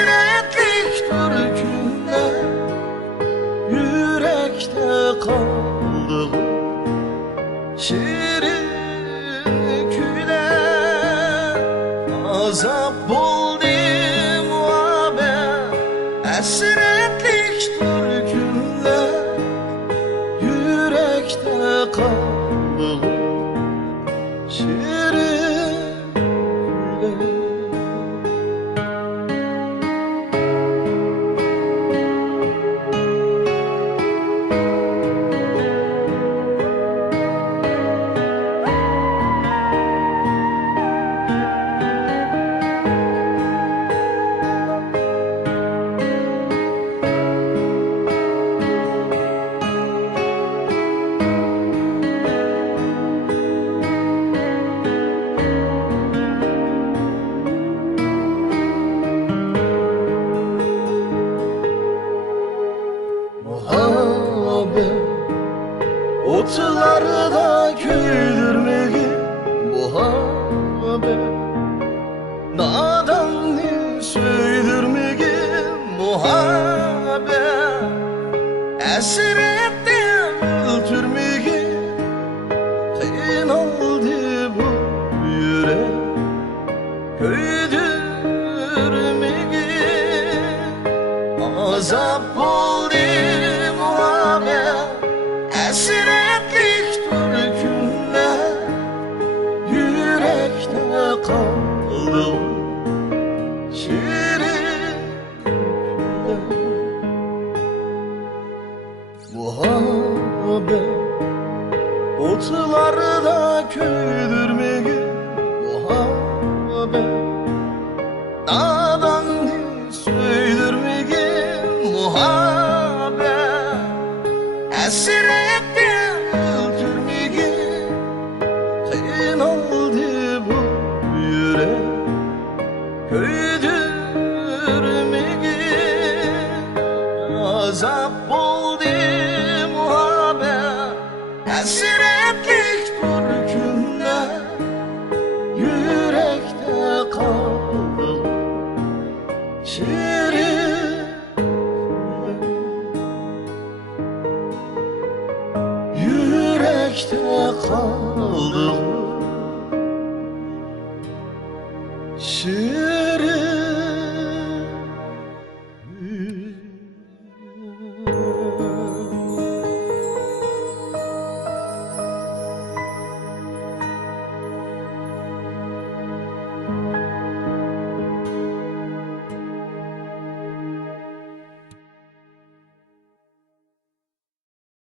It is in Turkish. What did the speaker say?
Esretlik türkünler yürekte kaldı. Şirin küler azap buldu muhabbet. Esretlik türkünler yürekte kaldı. Şirin küler. Otlarda güldürmeyi muhabbet, nadanını söydürmeyi muhabbet, esretten öldürmeyi kıyın oldu bu yürek, köydürmeyi azap oldu muhabbet. Esretlik türkünler yürekte kaldı. Şirin küler. Muhabbet otlarda köydürmeyi muhabbet, nadanını söydürmeyi muhabbet, esretten öldürmeyi kıyın oldu bu yürek, köydürmeyi azap oldu muhabbet. Esretlik türkünler yürekte kaldı. Şirin yürekte kaldı.